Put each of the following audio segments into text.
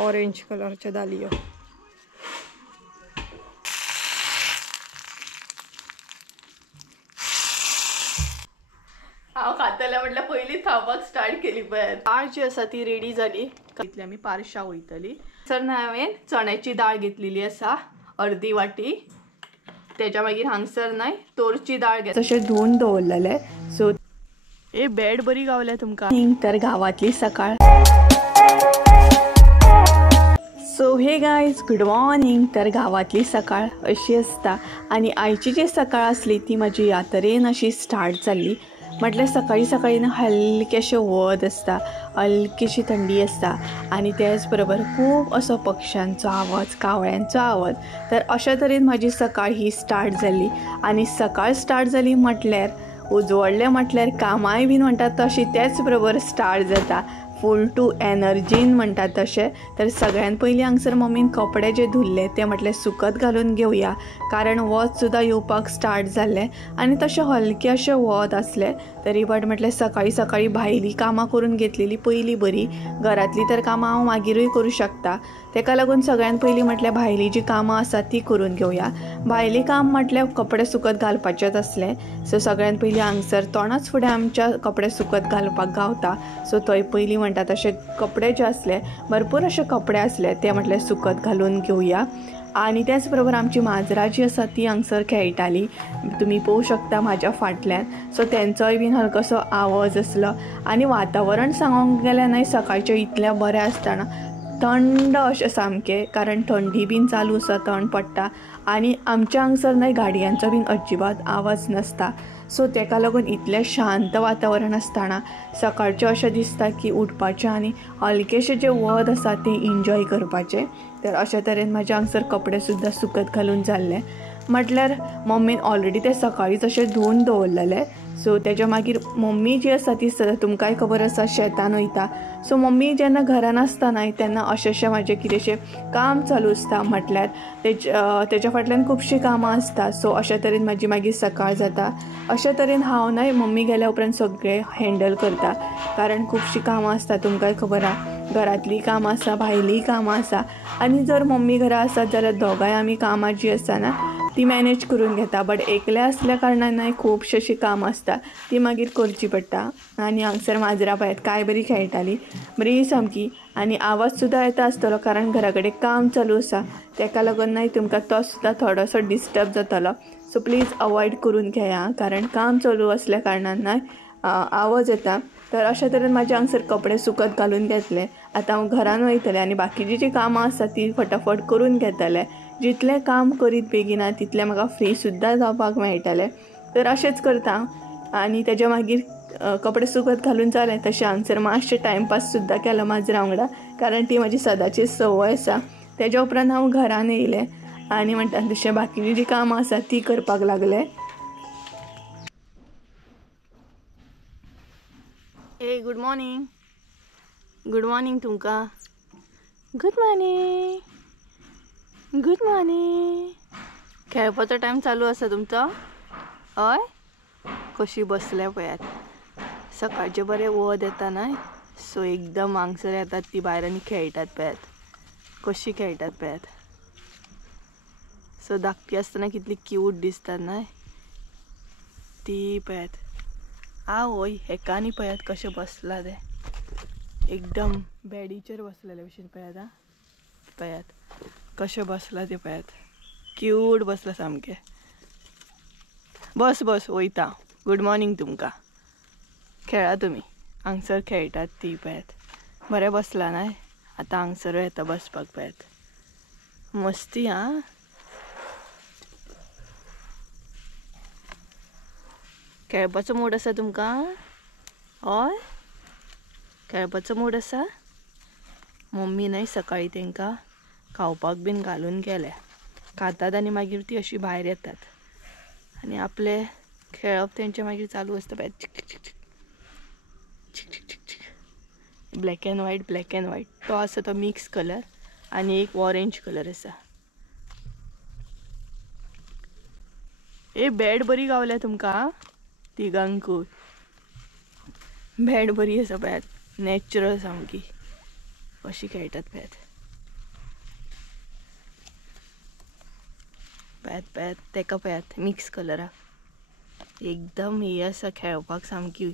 Orange कलरच्या दालयो. हांव खातले म्हटल्यार पयलीं खावपाक स्टार्ट केली. पळय दाळ जी आसा ती रेडी जाली. इतली आमी पारशा वयतली. सर हांवें चण्याची दाळ घेतलेली आसा अर्दी वाटी. त्याच्या मागीर हांगसर नाही तोरची दाळ घेतली. तशें धुवन दवरलेले. सो ए बेड बरी गावल्या तुमकां. तर गावातली सकाळ. So hey guys good morning. तर गावातली सकाळ अशी असता आणि आयची जी सकाळ असली ती माझी ह्या तरेन अशी स्टार्ट जाल्ली. म्हटल्यार सकाळी सकाळी ना हलकेशें वत आसता, हलकीशी थंडी आसता आणि त्याच बरोबर खूब असो पक्ष्यांचो आवाज, कावळ्यांचो आवाज. तर अशा तरेन म्हाजी सकाळ ही स्टार्ट जाल्ली. आणि सकाळ स्टार्ट जाली म्हटल्यार उजवडलें म्हटल्यार कामाय बीन म्हणटात तशी त्याच बरोबर स्टार्ट जाता. फूल टू एनर्जीन म्हणटात तशें. तर सगळ्यान पयलीं हांगसर मम्मीन कपडे जे धुल्ले ते म्हटल्यार सुकत घालून घेवया, कारण वत सुद्दां येवपाक स्टार्ट जाल्लें आनी तशें हलकें अशें वत आसलें. तरी बट म्हटल्यार सकाळी सकाळी भायलीं कामां करून घेतलेली पयलीं बरी. घरांतली तर कामां हांव मागीरूय करूं शकता. तेका लागून सगळ्यान पयलीं म्हटल्यार भायलीं जीं कामां आसा तीं करून घेवया. भायलीं काम म्हटल्यार कपडे सुकत घालपाचेंच आसलें. सो सगळ्यान पयलीं हांगसर तोंडाच फुडें आमच्या कपडे सुकत घालपाक गावता. सो थंय पयलीं म्हणटा तशें कपडे जे असले भरपूर अशे कपडे असले ते म्हटल्यार सुकत घालून घेवया. आणि त्याच बरोबर आमची माजरां जी आसा ती हांगसर खेळटाली. तुमी पळोवंक शकता म्हाज्या फाटल्यान. सो तेंचोय बीन हलकोसो आवाज आसलो. आनी वातावरण सांगोंक गेल्यार न्हय सकाळचें इतलें बरें आसतना थंड अशें सामकें, कारण थंडी बीन चालू आसा, थंड पडटा आनी आमच्या हांगसर न्हय गाडयांचो बीन अजिबात आवाज नासता. सो तेका लागून इतलें शांत वातावरण आसतना सकाळचें अशें दिसता की उठपाचें आनी हलकेशें जें वत आसा तें एन्जॉय करपाचें. तर अशा तरेन म्हाजे हांगसर कपडे सुद्दां सुकत घालून जाल्ले. म्हटल्यार मम्मीन ऑलरेडी ते सकाळींच अशें धुवन दवरलेले. सो तेच्या मागीर मम्मी जी आसा ती तुमकांय खबर आसा शेतान वयता. सो मम्मी जेन्ना घरान आसता न्हय तेन्ना अशें म्हाजें कितेंशें काम चालू आसता. म्हटल्यार तेच्या फाटल्यान खुबशीं कामां आसता. सो अशा तरेन म्हाजी मागीर सकाळ जाता. अशा तरेन हांव न्हय मम्मी गेल्या उपरांत सगळें हँडल करता, कारण खुबशीं कामां आसता तुमकांय खबर आहा. घरांतलीं कामां आसा, भायलीं कामां आसा. आनी जर मम्मी घरा आसत जाल्यार दोगांय आमी कामां जीं आसता ना ती मॅनेज करून घेता. बट एकले असल्या कारणान न्हय खुबशीं अशीं कामां आसता ती मागीर करची पडटा. आनी हांगसर माजरां पळयात काय बरी खेळटाली, बरी सामकी. आनी आवाज सुद्दां येता आसतलो कारण घरा कडेन काम चालू आसा. तेका लागून न्हय तुमकां तो सुद्दां थोडोसो डिस्टर्ब जातलो. सो प्लीज अवॉयड करून घेया, कारण काम चालू असल्या कारणान न्हय आवाज येता. तर अशा तरेन म्हाजे हांगसर कपडे सुकत घालून घेतले. आतां हांव घरान वयतलें आनी बाकीचीं जीं कामां आसा तीं फटाफट करून घेतलें. जितलें काम करीत बेगिना तितलें म्हाका फ्री सुद्दां जावपाक मेळटलें. तर अशेंच करता. आनी तेज्या मागीर कपडे सुकत घालून जालें तशें हांगसर मातशें टायमपास सुद्दां केलो माजरां वांगडा, कारण ती म्हाजी सदांची संवय आसा. तेज्या उपरांत हांव घरान येयलें आनी म्हणटा तशें बाकीचीं जीं कामां आसा तीं करपाक लागलें. ए गूड मॉर्निंग. गूड मॉर्निंग तुमकां. Good morning. Good morning. खेळपाचो टायम चालू आसा तुमचो? हय. कशी बसल्या पळयात. सकाळचें बरें वत येता न्हय. सो एकदम हांगसर येतात ती भायर आनी खेळटात पळयात. कशी खेळटात पळयात. सो धाकटी आसतना कितली क्यूट दिसतात न्हय ती पळयात. आवय हेका आनी पळयात कशें बसला ते. एकदम बॅडीचेर बसलेले भशेन पळयात. आं पळयात कशें बसला ते पळयात. क्यूट बसला सामकें. बस बस वयता. गूड मॉर्निंग तुमकां. खेळा तुमी. हांगसर खेळटात ती पळयात. बरें बसला न्हय. आतां हांगसर येता बसपाक पळयात. मस्ती आं. खेळपाचो मूड आसा तुमकां? हय. खेळपाचो मूड आसा. मम्मी न्हय सकाळीं तांकां खावपाक बीन घालून गेल्या. खातात आनी मागीर ती अशी भायर येतात आनी आपले खेळप तेंचें मागीर चालू आसता पळय. Black end white, black end white. तो आसा तो मिक्स कलर आनी एक ऑरेंज कलर आसा. ए बेड बरी गावल्या तुमकां तिगांकूय. बेड बरी आसा पळयात. नॅचरल सामकी. कशी खेळटात पळयात. पळयात पळयात तेका पळयात मिक्स कलरा एकदम ही आसा खेळपाक सामकी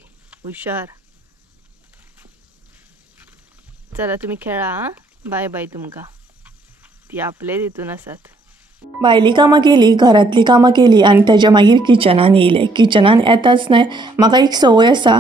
हुशार. चला तुम्ही खेळा हा. बाय बाय तुमका. ती आपले तितून आसात. भायली कामां केली, घरातली कामां केली आणि त्याच्या मागीर किचनान येयले. किचनान येताच नाही म्हाका एक संवय आसा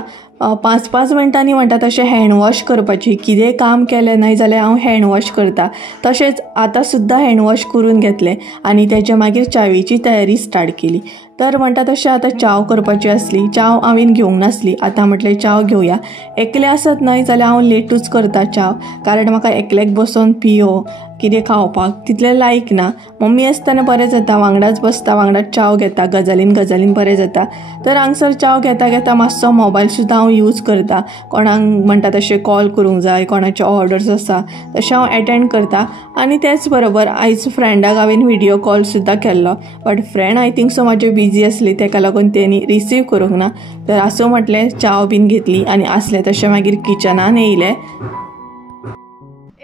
5-5 मिनटांनी म्हणटा तशें हँडवॉश करपाची. कितें काम केलें नाही जाल्यार हांव हँडवॉश करता. तशेंच आतां सुद्दां हँडवॉश करून घेतलें आनी तेच्या मागीर च्यावेची तयारी स्टार्ट केली. तर म्हणटा तशें आतां च्याव करपाची आसली. च्याव हांवें घेवंक नासली. आतां म्हटलें च्याव घेवया. एकलें आसत न्हय जाल्यार हांव लेटूच करता च्याव, कारण म्हाका एकल्याक बसून पियो कितें खावपाक तितलें लायक ना. मम्मी आसतना बरें जाता, वांगडाच बसता, वांगडाच च्याव घेता, गजालीन बरें जाता. तर हांगसर च्याव घेता घेता मातसो मोबायल सुद्दां हांव यूज करता. कोणाक म्हणटा तशें कॉल करूंक जाय, कोणाचे ऑर्डर्स आसा तशें हांव एटेंड करता. आनी तेच बरोबर आयज फ्रेंडाक हांवें व्हिडियो कॉल सुद्दां केल्लो, but friend I think so म्हाजे बिजी आसली, तेका लागून तेणी रिसीव करूंक ना. तर आसूं म्हटलें च्याव बीन घेतली आनी आसलें तशें मागीर किचनान येयलें.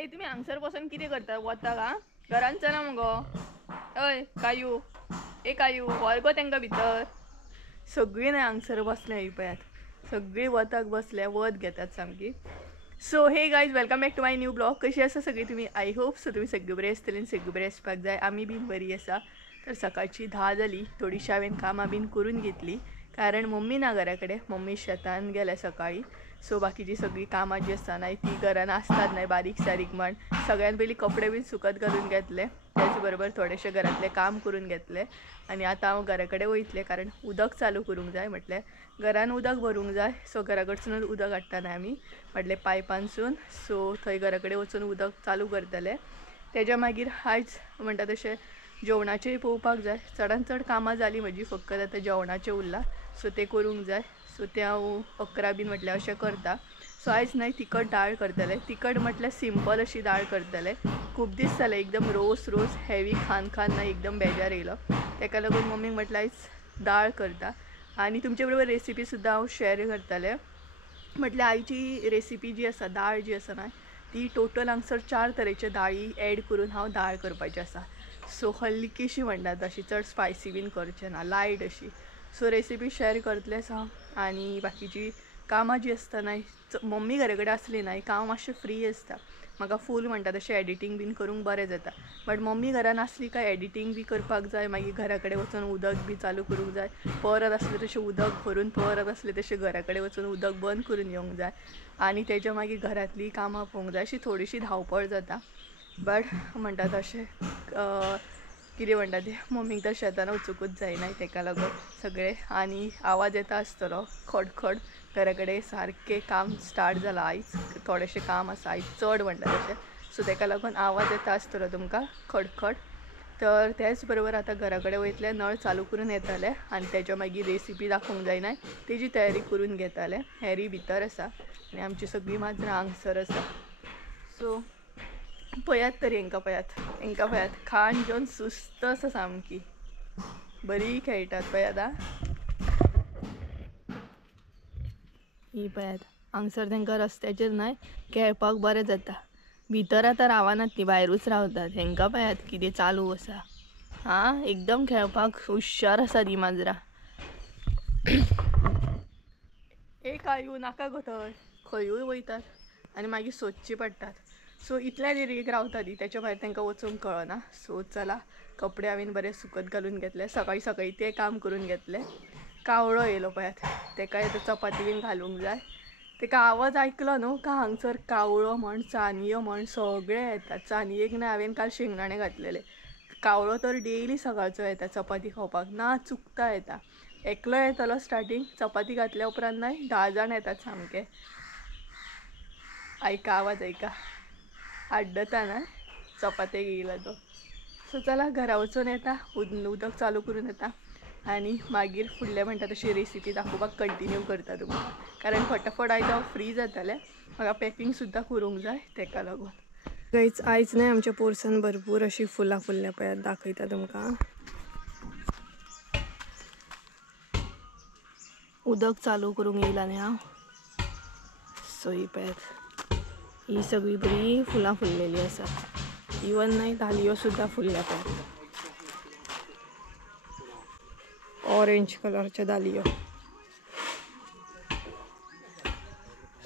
तुम्ही हांगसर बसून कितें करता? वता का घरान चला मगो? अय कायू, ए कायू व्हर गो तेंका भितर. सगळीं न्हय हांगसर बसल्या ही पळयात, सगळीं वताक बसल्या, वत घेतात सामकी. So hey guys, welcome back to my new blog. कशी आसा सगळीं तुमी? आय होप सो तुमी सगळीं बरे आसतली आनी सगळीं बरे आसपाक जाय. आमी बीन बरी आसा. तर सकाळची 10 जाली. थोडीशी हांवें कामां बीन करून घेतली, कारण मम्मी ना घरा कडेन. मम्मी शेतान गेल्या सकाळी. सो बाकीची सगळी कामां जी आसता न्हय ती घरान आसतात न्हय बारीक सारीक म्हण. सगळ्यान पयलीं कपडे बीन सुकत घालून घेतले, त्याच बरोबर थोडेशे घरातले काम करून घेतले. आनी आतां हांव घरा कडेन वयतलें, कारण उदक चालू करूंक जाय. म्हटलें घरान उदक भरूंक जाय. सो घरा कडसूनच उदक हाडटा न्हय आमी, म्हटलें पायपानसून. सो थंय घरा कडेन वचून उदक चालू करतलें. तेच्या मागीर आयज म्हणटा तशें जेवणाचें पळोवपाक जाय. चडांत चड कामां जालीं म्हजी, फकत आतां जेवणाचें उरलां. सो तें करूंक जाय. सो तें हांव 11 बीन म्हटल्यार अशें करता. सो आयज न्हय तिखट दाळ करतलें. तिखट म्हटल्यार सिंपल अशी दाळ करतलें. खूब दीस जाले एकदम रोस हेवी खान न्हय एकदम बेजार येयलो. तेका लागून मम्मीक म्हटलें आयज दाळ करता. आनी तुमचे बरोबर रेसिपी सुद्दां हांव शेअर करतलें. म्हटल्यार आयची रेसिपी जी आसा, दाळ जी आसा न्हय ती टोटल हांगसर 4 तरेचे दाळी एड करून हांव दाळ करपाची आसा. सो हलकीशी म्हणटात अशी, चड स्पायसी बीन करचें ना, लायट अशी. सो रेसिपी शेअर करतलेंच हांव. आनी बाकीची कामां जी आसता न्हय, मम्मी घरा कडेन आसली न्हय हांव मातशें फ्री आसता. म्हाका फूल म्हणटा तशें एडिटींग बीन करूंक बरें जाता. बट मम्मी घरान आसली काय एडिटींग बी करपाक जाय, मागीर घरा कडेन वचून उदक बी चालू करूंक जाय, परत आसलें तशें उदक भरून परत आसलें तशें घरा कडेन वचून उदक बंद करून येवंक जाय. आनी तेच्या मागीर घरातली कामां पळोवंक जाय. अशी थोडीशी धांवपळ जाता. बट म्हणटा तशें कितें म्हणटा तें मम्मीक तर शेतान वचूंकूच जायना, तेका लागून सगळें. आनी आवाज येता आसतलो खडखड. घरा कडेन सारकें काम स्टार्ट जालां आयज. थोडेशें काम आसा आयज चड म्हणटा तशें. सो तेका लागून आवाज येता आसतलो तुमकां खडखड. तर तेच बरोबर आतां घरा कडेन वयतलें, नळ चालू करून येतालें आनी तेच्या मागीर रेसिपी दाखोवंक जायना, तेजी तयारी करून घेतालें. हेरी भितर आसा आनी आमची सगळीं माजरां हांगसर आसा. सो पळयात तरी हांकां पळयात खाण जेवन सुस्त आसा सामकी. बरी खेळटात पळयात आं. ही पळयात हांगसर तांकां रस्त्याचेर न्हय खेळपाक बरें जाता. भितर आतां रावनात ती, भायरूच रावतात. हांकां पळयात कितें चालू आसा. हां एकदम खेळपाक हुशार आसा ती माजरां. ए कायू नाका गो थंय, खंयूय वयतात आनी मागीर सोदची पडटात. सो इतल्या एरियेक रावता ती, तेच्या भायर तांकां वचूंक कळना. सो चला कपडे हांवें बरें सुकत घालून घेतले. सकाळी तें काम करून घेतलें. कावळो येयलो पळयात, तेका आतां चपाती बीन घालूंक जाय. तेका आवाज आयकलो न्हू का हांगसर कावळो म्हण चानयो म्हण सगळे येतात. चानयेक ना हांवें काल शेंगदाणे घातलेले. कावळो तर डेली सकाळचो येता चपाती खावपाक, ना चुकता येता. एकलो येतलो स्टार्टींग, चपाती घातल्या उपरांत न्हय 10 जाण येतात सामके. आयका आवाज आयका, आड्डता ना चपातेक येयला तो. सो चला घरा वचून येता, उदक चालू करून येता आनी मागीर फुडलें म्हणटा तशी रेसिपी दाखोवपाक कंटिन्यू करता तुमकां, कारण फटाफट आयज हांव फ्री जातलें. म्हाका पॅकिंग सुद्दां करूंक जाय तेका लागून. आयज न्हय आमच्या पोरसान भरपूर अशी फुलां फुल्ल्या पळयात, दाखयता तुमकां. उदक चालू करूंक येयला न्ही हांव. सो ही पळयात, ही सगळी बरी फुलां फुल्लेली आसा. इवन न्हय धालयो सुद्दां फुल्ल्या पळयात. ऑरेंज कलरच्या दालियो.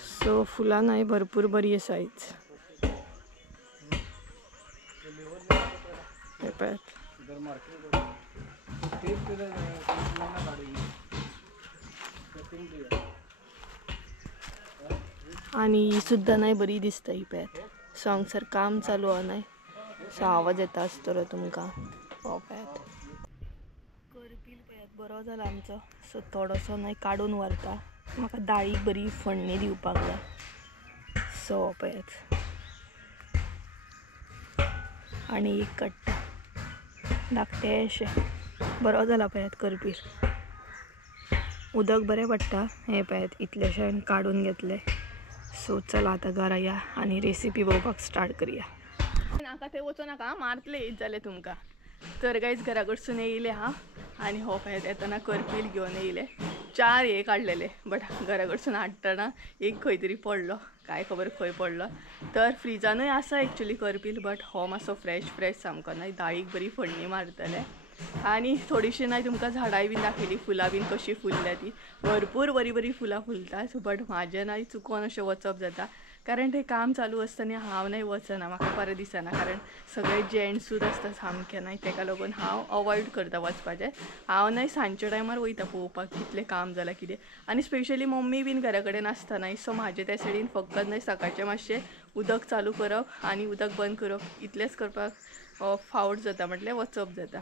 सो फुलां नाही भरपूर बरी आहे साईज. आणि सुद्धा नाही बरी दिसता ही पॅत. सॉंगसर काम चालू आहे नाही सो आवाज येता आसतलो तुमका. हो पॅत करपील पॅत बरो जाला आमचो. सो थोडोसो नाही काडून व्हरता. म्हाका दाळीक बरी फोडणी दिवपाक जाय. सो पॅत आणि एक कट्टा धाकटेशे बरो जाला पळयात करपीर. उदक बरें पडटा. हे पळयात इतलेशे काडून घेतले. सो चला आता घरा या आणि रेसिपी बघपाक स्टार्ट करूया. नाका ते वचो नाका मारतले येत जाले तुमका. तर गाईज घरा कडसून येयले हा आणि हो पळयात येताना करपील घेऊन येयले. 4 हे काढलेले बट घरा कडसून हाडटना एक खंय तरी पडलो. काय खबर खंय पडलो. तर फ्रिजानूय आसा एक्चुअली करपील बट हो मातसो फ्रेश सामको नाही. दाळीक बरी फोडणी मारतले. आणि थोडीशी नाही तुमकां झाडाय बीन दाखयली. फुलां बीन कशी फुलल्या ती. भरपूर बरी फुलां फुलतात बट म्हाजें नाही चुकोन अशें वचप जाता. कारण ते काम चालू आसतना हांव नाही वचना. म्हाका बरें दिसना. कारण सगळे जेंट्सूच आसता सामके नाही. तेका लागून हांव अवॉयड करता वचपाचें. हांव नाही सांजच्या टायमार वयता पळोवपाक कितलें काम जालां कितें. आनी स्पेशली मम्मी बीन घरा कडेन आसता नाही. सो म्हाजे त्या सायडीन फकत नाही सकाळचें मातशें उदक चालू करप आनी उदक बंद करप इतलेंच करपाक फावट जाता. म्हटल्यार वचप जाता.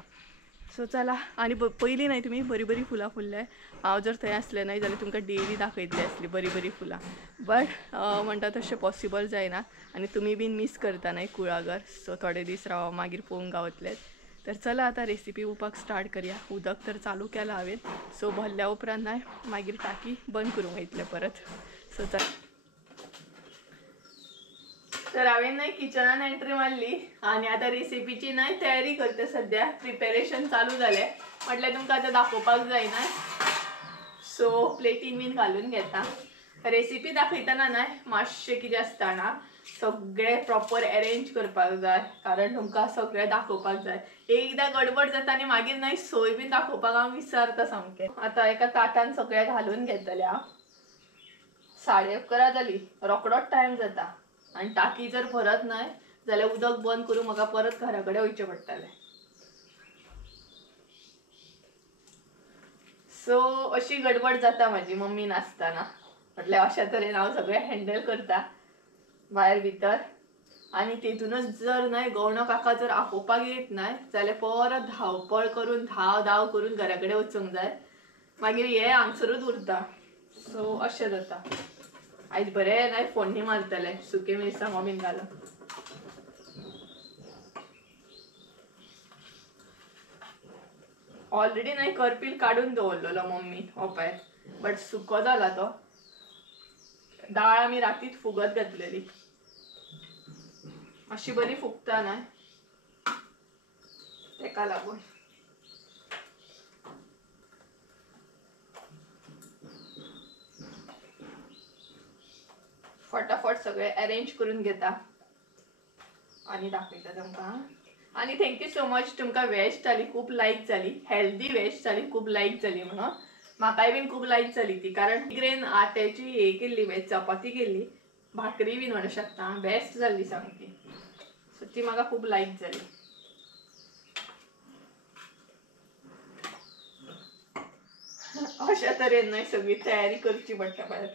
सो चला. आणि पयलीं नाही तुमी बरी फुलां फुलल्या. हांव जर थंय आसलें नाही जाल्यार तुमकां डेली दाखयतली आसली बरी फुलां. बट म्हणटा तशें पॉसिबल जायना आनी तुमी बीन मिस करता नाही कुळागर. सो थोडे दीस राव मागीर पळोवंक गावतलें. तर चला आता रेसिपी पळोवपाक स्टार्ट करूया. उदक तर चालू केलां हांवें. सो भरल्या उपरांत नाही मागीर टाकी बंद करूंक वयतलें परत. सो चला. तर हांवें नाही किचनान एंट्री मारली आणि आता रेसिपीची नाही तयारी करते. सध्या प्रिपेरेशन चालू झाले. म्हटल्यार तुमकां आतां दाखोवपाक जायना. सो प्लेटीन बीन घालून घेता. रेसिपी दाखयतना नाही मातशें कितें आसता ना सगळें प्रॉपर अरेंज करपाक जाय. कारण तुमकां सगळें दाखोवपाक जाय. एकदां गडबड जाता आनी मागीर नाही सोय बीन दाखोवपाक हांव विसरता सामकें. आतां एका ताटान सगळें घालून घेतलें हांव. 11:30 जाली. रोकडोच टायम जाता. आणि टाकी जर भरत नाही जाल्यार उदक बंद करून म्हाका परत घरा कडेन वयचें पडटलें. सो अशी गडबड जाता म्हाजी मम्मी नासतना. म्हटल्यार अशा तरेन हांव सगळें हँडल करता भायर भितर. आणि तेतूनच जर नाही गवणो काका जर आपोवपाक येत नाही जाल्यार परत धांवपळ करून धाव करून घरा कडेन वचूंक जाय. मागीर हे हांगसरूच उरता. सो अशें जाता. आयज बरें नाही फोडणी मारतले सुके मिरसांगो बीन घालून. ऑलरेडी नाही करपील काढून दवरलेलो मम्मीन हो पळय. बट सुको जाला तो. दाळ आमी रातीच फुगत घातलेली. अशी बरी फुगता नाही तेका लागून. फटाफट सगळे अरेंज करून घेता आणि दाखयता तुमकां. आणि थँक्यू सो मच तुमकां वेज थाली खूब लायक जाली. हेल्दी वेज थाली खूब लायक जाली म्हणून. म्हाकाय बीन खूब लायक जाली ती. कारण ग्रेन आट्याची हे केल्ली वेज चपाती केल्ली भाकरी बीन म्हणू शकता. बेस्ट जाल्ली सामकी. सो ती म्हाका खूब लायक जाली. अशा तरेन न्हय सगळी तयारी करची पडटा पळय.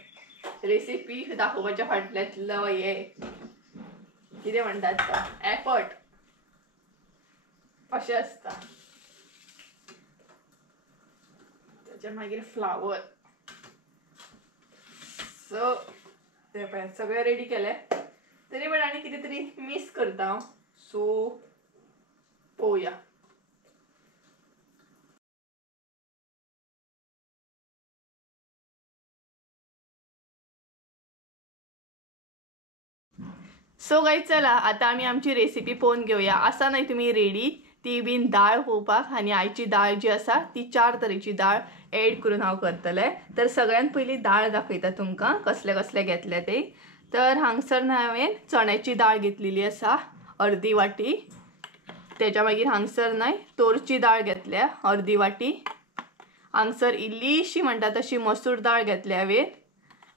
रेसिपी दाखोवपाच्या फाटल्यातलो हे कितें म्हणटात तो एफर्ट अशें आसता. त्याचे मागीर फ्लावर. सो ते पळय सगळें रेडी केलें. तरी पण आनी कितें तरी मिस करता हांव. सो पळोवया. सो गाईज चला आता आम्ही आमची रेसिपी पळोवन घेवया. आसा नाही तुम्ही रेडी ती बीन दाळ पळोवपाक. आनी आयची दाळ जी आसा ती 4 तरेची दाळ एड करून हांव करतलें. तर सगळ्यात पयली दाळ दाखयता तुमकां कसले कसले घेतले ते. तर हांगसर हांवें चण्याची दाळ घेतलेली आसा अर्दी वाटी. तेच्या मागीर हांगसर नाही तोरची दाळ घेतल्या अर्दी वाटी. हांगसर इल्लीशी म्हणटा तशी मसूर दाळ घेतली हांवें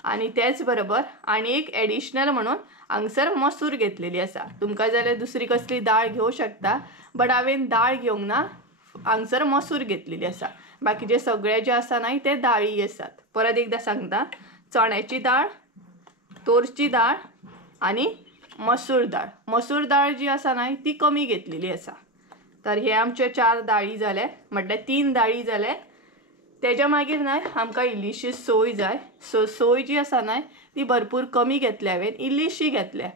आणि त्याच बरोबर आणि एक एडिशनल म्हणून हांगसर मसूर घेतलेली आसा। तुमकां जाल्यार दुसरी कसली दाळ घेवं शकता, बट हांवें दाळ घेवंक ना, हांगसर मसूर घेतलेली आसा। बाकीचे सगळे जे आसा ना ते दाळी आसात। परत एकदा सांगता, चण्याची दाळ, तोरची दाळ आणि मसूर दाळ। मसूर दाळ जी आसा ना ती कमी घेतलेली आसा। तर हे आमचे 4 दाळी जाले, म्हटल्यार 3 दाळी जाले। त्याच्या मागीर ना आमकां इल्लीशी सोय जाय। सो सोय जी आसा ना ती भरपूर कमी घेतल्या हांवें, इल्लीशी घेतल्या,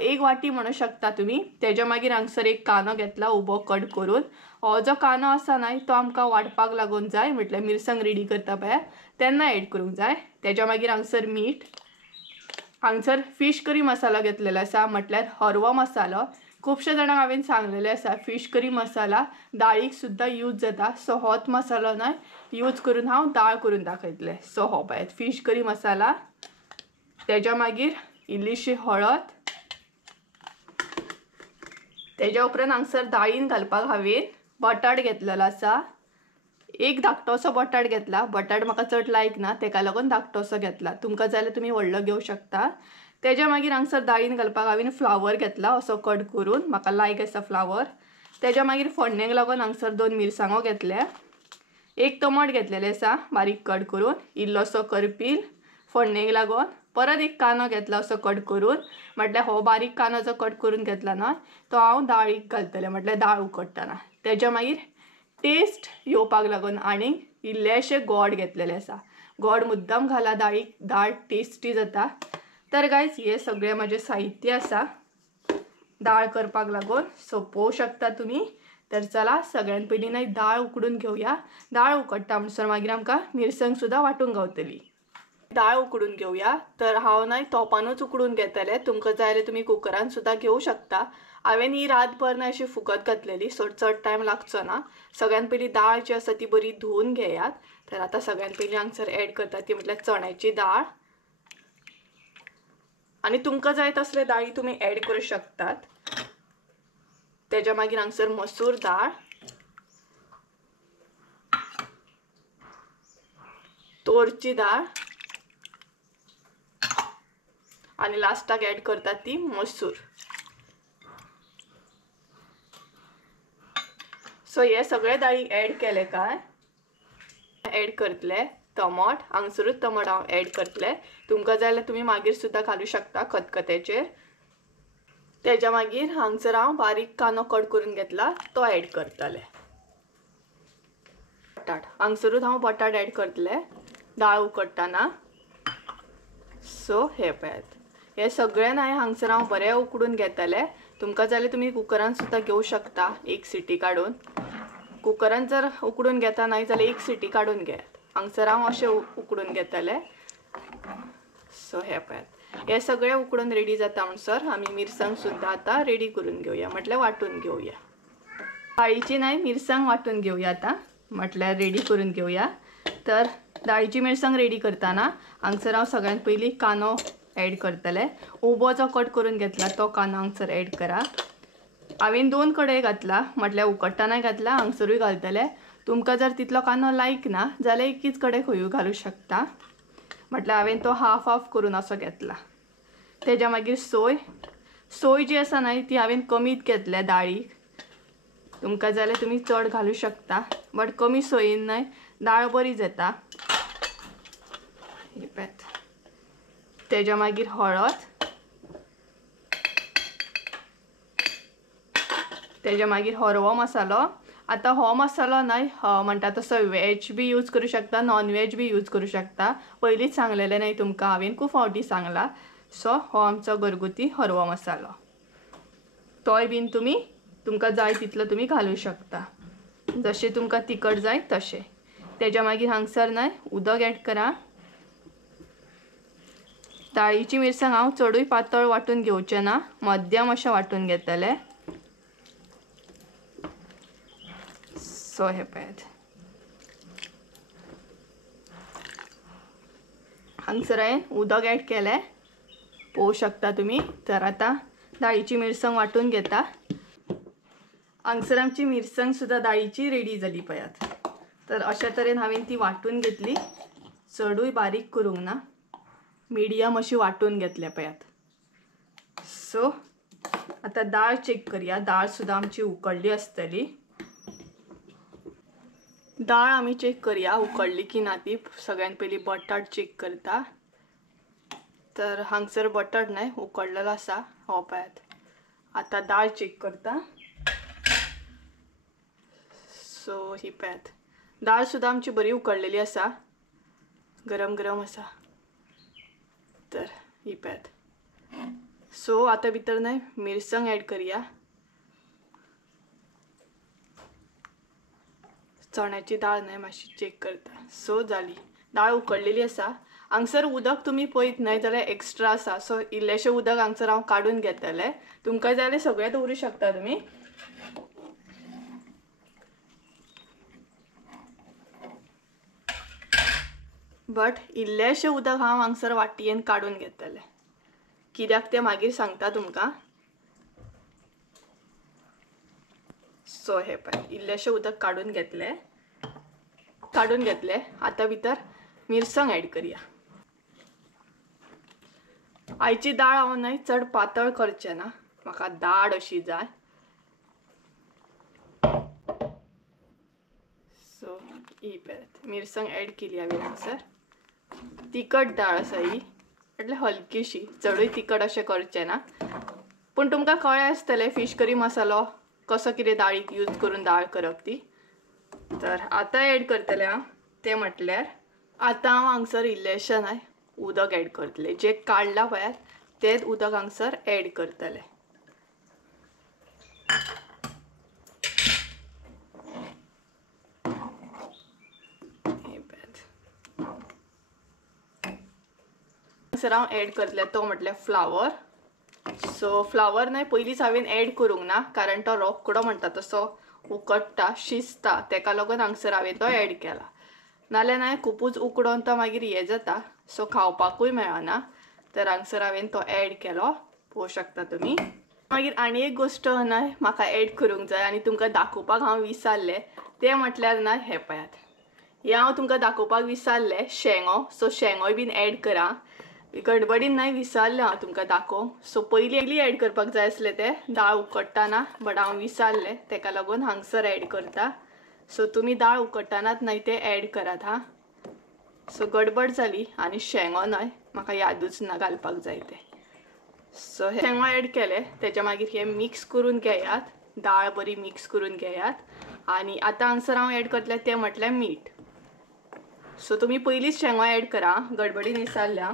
1 वाटी म्हणू शकता तुम्ही। त्याच्या मागीर हांगसर एक कांदो घेतला उबो कट करून। हो जो कांदो आसा ना तो आमकां वाटपाक लागून जाय, म्हटल्यार मिरसांग रेडी करता पळय तेन्ना एड करूंक जाय। त्याच्या मागीर हांगसर मीठ, हांगसर फिश करी मसाला घेतलेलो आसा, म्हटल्यार हरवो मसालो। खूबशे जाणांक हांवें सांगलेले आसा फिश करी मसाला दाळीक सुद्दां यूज जाता, सो होच मसालो ना यूज करून हांव दाळ करून दाखयतलें। सो हो पळयात फिश करी मसाला, त्याच्या मागीर इल्लीशी हळद, त्याच्या उपरांत हांगसर दाळीन घालपाक हांवें बटाट घेतलेलो आसा। एक धाकटोसो बटाट घेतला, बटाट म्हाका चड लायक ना तेका लागून धाकटोसो घेतला, तुमकां जाल्यार तुमी व्हडलो घेवं शकता। त्याच्या मागीर हांगसर दाळीन घालपाक हांवें फ्लावर घेतला असो कट करून, म्हाका लायक आसा फ्लावर। त्याच्या मागीर फोडणेक लागून हांगसर 2 मिरसांगो घेतल्या, एक टमाट घेतलेले आसा बारीक कट करून, इल्लोसो करपील फोडणेक लागून। परत एक कांदो घेतला असो कट करून, म्हटल्यार हो बारीक कांदो जो कट करून घेतला ना तो हांव दाळीक घालतलें, म्हटल्यार दाळ उकडटना। त्याच्या मागीर टेस्ट येवपाक लागून आनी इल्लेशे गोड घेतलेले आसा। गोड मुद्दाम घाला दाळीक, दाळ टेस्टी जाता। तर गायज हे सगळे माझे साहित्य आसा दाळ करपाक लागून, सो पळोवं शकता तुम्ही। तर चला सगळ्यान पयलीं ना दाळ उकडून घेवया। दाळ उकडटा म्हणसर मागीर आमकां मिरसांग सुद्दां वांटूंक गावतली। दाळ उकडून घेवया। तर हांव ना तोपानूच उकडून घेतले, तुमकां जाय जाल्यार तुमी कुकरान सुद्दां घेवं शकता। हांवें ही रातभर ना अशी फुगत घातलेली, सो चड टायम लागचो ना। सगळ्यान पयलीं दाळ जी आसा ती बरी धुवन घेयात। तर आतां सगळ्यान पयलीं हांगसर एड करता ती म्हटल्यार चण्याची दाळ, आणि तुमकां जाय तसले दाळी तुम्ही एड करू शकतात। त्याच्या मागीर हांगसर मसूर दाळ, तोरची दाळ आणि लास्टाक एड करतात ती मसूर। सो हे सगळे दाळी एड केले काय एड करतले टमाट, हांगसरूच टमाट हांव एड करतले, तुमकां जाय जाल्यार तुमी मागीर सुद्दां घालूं शकता खतखत्याचेर। त्याच्या मागीर हांगसर हांव बारीक कांदो कट करून घेतला तो एड करतले। बटाट हांगसरूच हांव बटाट एड करतले दाळ उकडटना। सो हे पळयात हे सगळे ना हांगसर हांव बरें उकडून घेतले। तुमकां जाल्यार तुमी कुकरान सुद्दां घेवं शकता, एक सिटी काडून। कुकरान जर उकडून घेता ना जाल्यार एक सिटी काडून घेयात। हांगसर हांव अशें उकडून घेतले। सो हे पळयात हे सगळे उकडून रेडी जाता म्हणसर आमी मिरसांग सुद्दां आतां रेडी करून घेवया, म्हटल्यार वांटून घेवया। दाळीची ना मिरसांग वांटून घेवया आतां, म्हटल्यार रेडी करून घेवया। तर दाळीची मिरसांग रेडी करतना हांगसर हांव सगळ्यान पयलीं कांदो एड करतले। उबो जो कट करून घेतला तो कांदो हांगसर एड करा। हांवें 2 कडेन घातला, म्हटल्यार उकडटनाय घातला, हांगसरूय घालतले। तुमकां जर तितलो कांदो लायक ना जाल्यार एकीच कडेन खंयूय घालूं शकता, म्हटल्यार हांवें तो हाफ हाफ करून असो घेतला। त्याच्या मागीर सोय, सोय जी आसा ना ती हांवें कमीच घेतल्या दाळीक, तुमकां जाल्यार तुमी चड घालूं शकता, बट कमी सोयेन न्हय दाळ बरी जाता। त्याच्या मागीर हळद, त्याच्या मागीर हरवो मसालो। आता हो मसालो न्हय म्हणटा तसो वेज बी यूज करूं शकता, नॉन वेज बी यूज करूं शकता, पयलींच सांगलेलें न्हय तुमकां हांवें खूब फावटी सांगला। सो हो आमचो घरगुती हरवो मसालो, तोय बीन तुमी तुमकां जाय तितलो तुमी घालूं शकता, जशें तुमकां तिखट जाय तशें। त्याच्या मागीर हांगसर न्हय उदक एड करा। दाळीची मिरसांग हांव चडूय पातळ वांटून घेवचें ना, मध्यम अशें वांटून घेतले। सो हे पळयात हांगसर हांवें उदक एड केलें, पळोवं शकता तुमी। तर आतां दाळीची मिरसांग वांटून घेता। हांगसर आमची मिरसांग सुद्दां दाळीची रेडी जाली पळयात। तर अशा तरेन हांवें ती वाटून घेतली, चडूय बारीक करूंक ना, मिडियम अशी वाटून घेतल्या पळयात. सो आता डाळ चेक करूया. डाळ सुद्धा आमची उकडली आसतली. डाळ आम्ही चेक करूया उकडली की ना ती. सगळ्यात पयली बटाट चेक करता. तर हांगसर बटाट नाही, उकडलेलो आसा. हो पळयात. आता डाळ चेक करता. सो ही पळयात, डाळ सुद्धा आमची बरी उकडलेली आसा, गरम गरम आसा. तर ही पळयात. सो आता भितर नाही मिरसांग ॲड करूया. चण्याची डाळ नाही मातशी चेक करता. सो जाली, डाळ उकडलेली आसा. हांगसर उदक तुम्ही पळयत नाही जाल्यार एक्स्ट्रा आसा. सो इल्लेशें उदक हांगसर हांव काडून घेतलें. तुमकां जाय जाल्यार सगळें दवरूं शकता तुमी. बट इल्लेशें उदक हांव हांगसर वाटयेन काडून घेतलें. कित्याक तें मागीर सांगता तुमकां. सो हे पळय, इल्लेशें उदक काडून घेतलें. आता भितर मिरसांग ॲड करूया. आयची डाळ हांव न्हय चड पातळ करचें ना, म्हाका दाट अशी जाय. सो ही पळयात, मिरसांग ॲड केली हांवें हांगसर. तिखट डाळ आसा ही, म्हटल्यार हलकीशी, चडूय तिखट अशें करचें ना. पूण तुमकां कळ्ळें आसतलें फिश करी मसालो कसो कितें डाळीक यूज करून डाळ करप ती. तर आतां ॲड करतलें हांव. तें म्हटल्यार आतां हांव हांगसर इल्लेशें न्हय उदक ॲड करतलें. जें काडलां पळयात तेंच उदक हांगसर ॲड करतलें. हांगसर हांव ॲड करतलें तो म्हटल्यार फ्लावर. सो फ्लावर न्हय पयलींच हांवें ॲड करूंक ना, कारण तो रोकडो म्हणटा तसो उकडटा, शिजता, तेका लागून हांगसर हांवें तो ॲड केला. नाल्यार न्हय खुबूच उकडोन तो मागीर हें जाता, सो खावपाकूय मेळना. तर हांगसर हांवें तो ॲड केलो, पळोवंक शकता तुमी. मागीर आनी एक गोश्ट न्हय म्हाका ॲड करूंक जाय आनी तुमकां दाखोवपाक हांव विसरलें. तें म्हटल्यार न्हय हें पळयात, हें हांव तुमकां दाखोवपाक विसरलें, शेंगो. सो शेंगोय बीन ॲड करा. गडबडीन न्हय विसरलें हांव तुमकां दाखोवंक. सो पयलीं ॲड करपाक जाय आसलें तें डाळ उकडटाना, बट हांव विसरलें, तेका लागून हांगसर ॲड करता. सो तुमी डाळ उकडटानाच न्हय तें ॲड करात हां. सो गडबड जाली आनी शेंगो न्हय म्हाका यादूच ना घालपाक जाय तें. सो हे शेंगो ॲड केलें, तेच्या मागीर हे मिक्स करून घेयात. डाळ बरी मिक्स करून घेयात. आनी आतां हांगसर हांव ॲड करतलें तें म्हटल्यार मीठ. सो तुमी पयलींच शेंगो ॲड करा, गडबडीन विसरल्या.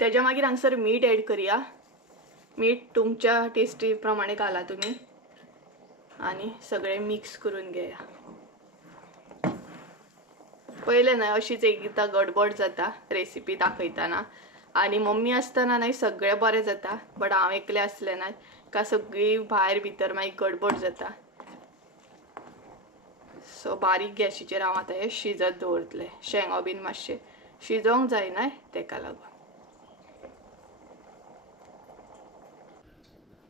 तेच्या मागीर हांगसर मीठ ॲड करूया. मीठ तुमच्या टेस्टी प्रमाणे घाला तुमी आनी सगळें मिक्स करून घेया. पयलें न्हय अशीच एकदां गडबड जाता रेसिपी दाखयतना, आनी मम्मी आसतना न्हय सगळें बरें जाता, बट हांव एकलें आसलें न्हय का सगळी भायर भितर मागीर गडबड जाता. सो बारीक गॅसीचेर हांव आतां हें शिजत दवरतलें. शेंगो बीन मातशें शिजोवंक जाय न्हय तेका लागून.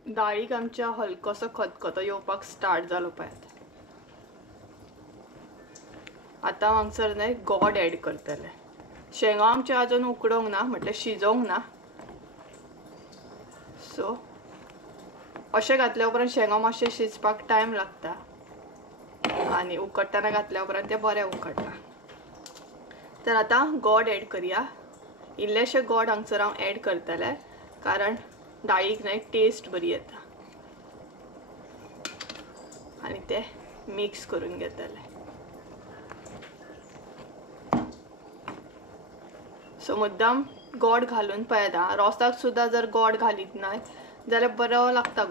डाळीक आमच्या हलकोसो खतखतो येवपाक स्टार्ट जालो पळयात. आतां हांगसर न्हय गोड ॲड करतलें. शेंगो आमचे आजून उकडोंक ना, म्हटल्यार शिजोवंक ना. सो अशें घातल्या उपरांत शेंगो मातशें शिजपाक टायम लागता आनी उकडटना घातल्या उपरांत तें बरें उकडटा. तर आतां गोड ॲड करूया. इल्लेशें गोड हांगसर हांव ॲड करतलें, कारण डाळीक न्हय टेस्ट बरी येता. आनी तें मिक्स करून घेतलें. सो मुद्दाम गोड घालून पळयता. रोसाक सुद्दां जर गोड घालीत न्हय जाल्यार बरो लागता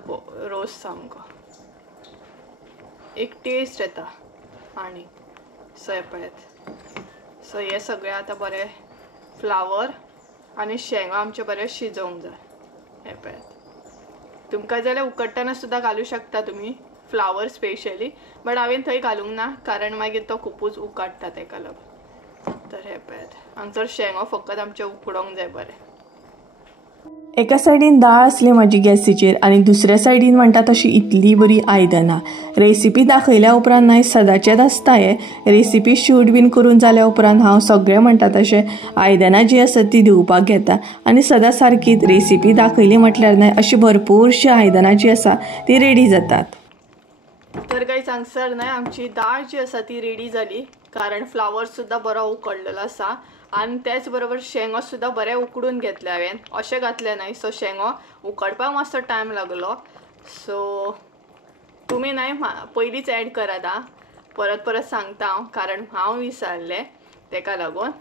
रोस सामको, एक टेस्ट येता आनी. सो हें पळयात. सो हें सगळें आतां बरें फ्लावर आनी शेंगो आमचे बरें शिजोवंक जाय. हें पळयात. तुमकां जाल्यार उकडटना सुद्दां घालूं शकता तुमी फ्लावर स्पेशली, बट हांवें थंय घालूंक ना, कारण मागीर तो खुबूच उकडटा तेका लागून. तर हें पळयात, हांगसर शेंगो फकत आमचे उकडोंक जाय बरें. एका सायडीन दाळ आसली म्हाजी गॅसीचेर आनी दुसऱ्या सायडीन म्हणटा तशी इतली बरी आयदनां. रेसिपी दाखयल्या उपरांत न्हय सदांचेच आसता हें. रेसिपी शूट बीन करून जाल्या उपरांत हांव सगळें म्हणटा तशें आयदनां जी आसात ती दिवपाक घेता आनी सदां सारकीच रेसिपी दाखयली म्हटल्यार न्हय अशी भरपूरशीं आयदनां जी आसा ती रेडी जातात. तर काही सांगसर न्हय आमची दाळ जी आसा ती रेडी जाली, कारण फ्लावर सुद्दां बरो उकडलेलो आसा आनी त्याच बरोबर शेंगो सुद्दां बरें उकडून घेतले हांवें. अशें घातलें न्हय सो शेंगो उकडपाक मातसो टायम लागलो. सो तुमी न्हय पयलींच ॲड करात आं. परत परत सांगता हांव, कारण हांव विसरलें तेका लागून.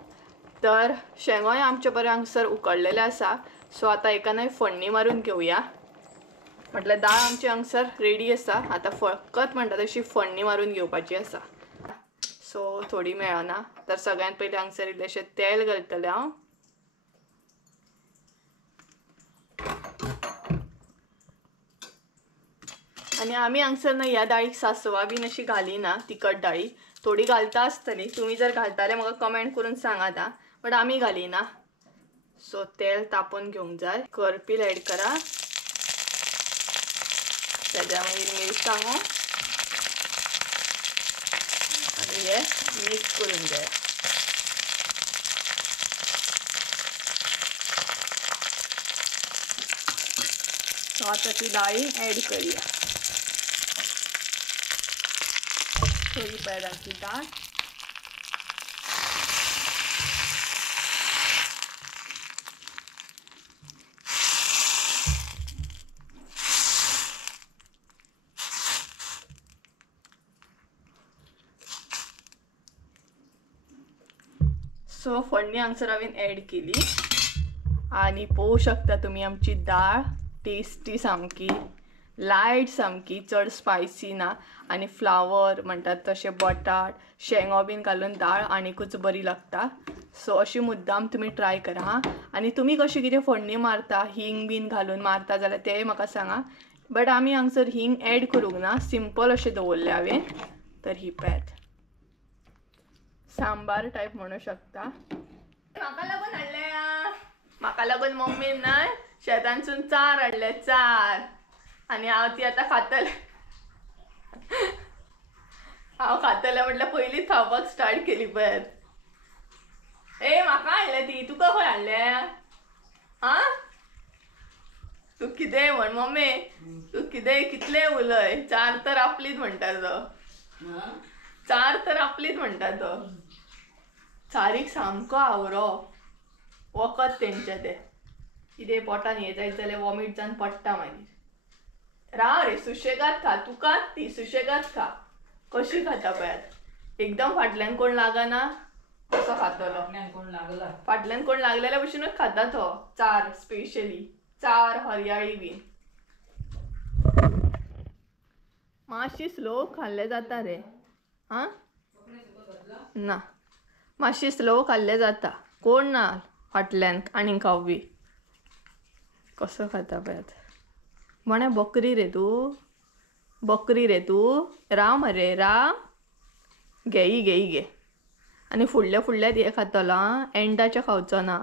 तर शेंगोय आमचे बरें हांगसर उकडलेले आसा. सो आतां एका न्हय फोडणी मारून घेवया. म्हटल्यार दाळ आमची हांगसर रेडी आसा. आतां फकत म्हणटा तशी फोडणी मारून घेवपाची आसा. सो थोडी मेळना, तर सगळ्यात पयलीं हांगसर इल्लेशें तेल घालतलें हांव. आनी आमी हांगसर न्हय ह्या दाळीक सासवा बीन अशी घालिना, तिखट दाळी थोडी घालता आसतली. तुमी जर घालताले म्हाका कमेंट करून सांगात आं, बट आमी घालिना. सो तेल तापोवन घेवंक जाय. करपील ॲड करा, तेज्या मागीर मिरसांगो आनी हे मिक्स करून जाय. सो आतां ती दाळी ॲड करूया. थोडी पेडाची दाळ, सो फोडणी हांगसर हांवें ॲड केली आनी पळोवंक शकता तुमी आमची दाळ टेस्टी सामकी, लायट सामकी, चड स्पायसी ना आनी फ्लावर म्हणटात तशें बटाट शेंगो बीन घालून दाळ आनीकूच बरी लागता. सो अशी मुद्दाम तुमी ट्राय करा हां. आनी तुमी कशी कितें फोडणी मारता, हिंग बीन घालून मारता जाल्यार तेंय म्हाका सांगा. बट आमी हांगसर हिंग ॲड करूंक ना, सिंपल अशें दवरलें हांवें. तर ही पॅत सांबार टायप म्हणू शकता. म्हाका लागून हाडले, म्हाका लागून मम्मीन न्हय शेतांसून चार हाडले, चार. आनी हांव ती आतां खातलें. हांव खातलें म्हटल्यार पयलींच खावपाक स्टार्ट केली पळय. ए म्हाका हाडले ती, तुका खंय हाडले? आं तू कितें म्हण मम्मी, तू कितें कितले उलय. चार तर आपलीच म्हणटा तो, चार तर आपलीच म्हणटा तो. चारीक सामको आवरो वखद तेंचे ते. कितें पोटान हे जायत जाल्यार वॉमीट जावन पडटा मागीर. राव रे सुशेगाद खा, तुकाच ती सुशेगाद खा. कशी खाता पळय, एकदम फाटल्यान कोण लागना कसो खातलो. फाटल्यान कोण लागलेल्या भशेनूच खाता तो. चार स्पेशली चार हरयाळी बीन मातशी स्लो खाल्ले जाता रे. आं ना मातशी स्लो खाल्ले जाता, कोण ना फाटल्यान आनीक खावपी. कसो खाता पळय. म्हणे बकरी रे तू, बकरी रे तू. राव मरे राव, घेई घेई घे. आनी फुडल्या फुडल्यात हे खातलो आं, एंडाचे खावचो ना.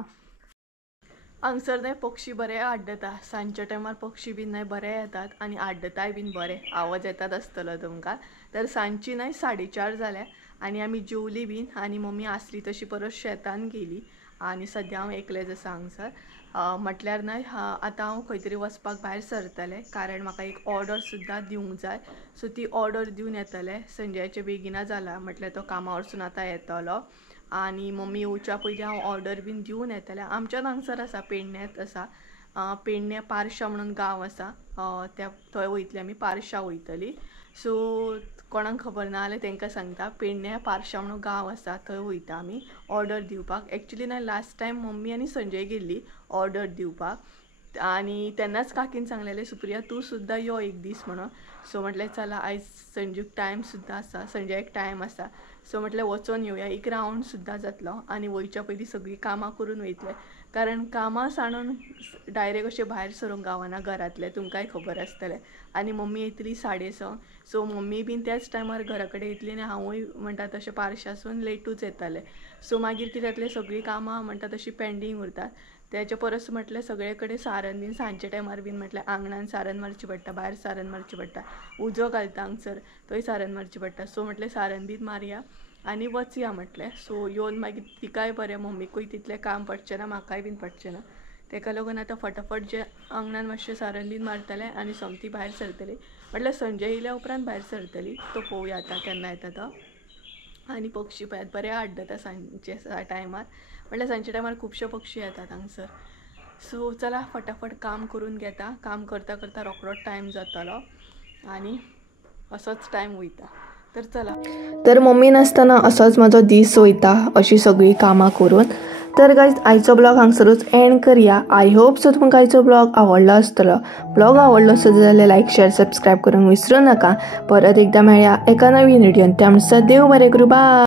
हांगसर न्हय पक्षी बरे आड्डता. सांजच्या टायमार पक्षी बीन न्हय बरे येतात आनी आड्डताय बीन बरे. आवाज येतात आसतलो तुमकां. तर सांजची न्हय 4:30 जाल्या आनी आमी जेवली बीन आनी मम्मी आसली तशी परत शेतान गेली आनी सद्या हांव एकलेंच आसा हांगसर. म्हटल्यार न्हय आतां हांव खंय तरी वचपाक भायर सरतलें, कारण म्हाका एक ऑर्डर सुद्दां दिवंक जाय. सो ती ऑर्डर दिवन येतलें. संजयाचें बेगिना जाला, म्हटल्यार तो कामा वरसून आतां येतलो आनी मम्मी येवच्या पयलीं हांव ऑर्डर बीन दिवन येतलें. आमच्याच हांगसर आसा, पेडण्यांत आसा. पेडण्या पारशा म्हणून गांव आसा, त्या थंय वयतलीं आमी. पारशा वयतलीं. सो कोणाक खबर ना जाल्यार तांकां सांगता, पेडण्या पारशा म्हणून गांव आसा, थंय वयता आमी ऑर्डर दिवपाक. एक्चुली ना लास्ट टायम मम्मी आनी संजय गेल्ली ऑर्डर दिवपाक आनी तेन्नाच काकीन सांगलेलें सुप्रिया तूं सुद्दां यो एक दीस म्हणून. सो म्हटलें चला आयज संजूक टायम सुद्दां आसा, संजयाक टायम आसा. सो म्हटलें वचून येवया, एक रावंड सुद्दां जातलो आनी वयच्या पयलीं सगळीं कामां करून वयतलें, कारण कामां सांडून डायरेक्ट अशें भायर सरूंक गावना घरांतलें, तुमकांय खबर आसतलें. आनी मम्मी येतली 6:30. सो मम्मी बीन त्याच टायमार घरा कडेन येतली आनी हांवूय म्हणटा तशें पारशासून लेटूच येतालें. सो मागीर कितें जातलें, सगळीं कामां म्हणटा तशीं पेंडींग उरतात. त्याच्या परस म्हटल्यार सगळे कडेन सारण बीन सांजचे टायमार बीन म्हटल्यार आंगणान सारण मारची पडटा, भायर सारण मारची पडटा, उजो घालता हांगसर थंय सारण मारची पडटा. सो म्हटल्यार सारण बीन मारया आनी वचया म्हटलें. सो येवन मागीर तिकाय बरें, मम्मीकूय तितलें काम पडचें ना, म्हाकाय बीन पडचें ना. तेका लागून आतां फटाफट जे आंगणान मातशें सारण बीन मारतलें आनी सोमती भायर सरतली. म्हटल्यार संजय येयल्या उपरांत भायर सरतली. तो पळोवया आतां केन्ना येता तो. आनी पक्षी पळयात बरें आड्डता सांजचे टायमार. म्हटल्यार सांजच्या टायमार खुबशे पक्षी येतात हांगसर. सो चला फटाफट काम करून घेता. काम करता करता रोखडोच टायम जातलो आनी असोच टायम वयता. तर चला. तर मम्मी नासतना असोच म्हाजो दीस वयता अशी सगळी कामां करून. तर गायज आयचो ब्लॉग हांगसरूच एंड करया. आय होप सो तुमकां आयचो ब्लॉग आवडलो आसतलो. ब्लॉग आवडलो आसत जाल्यार लायक शेअर सबस्क्राईब करूंक विसरूं नाका. परत एकदा मेळया एका नवीन व्हिडिओन. त्या म्हणसर देव बरें करूं. बाय.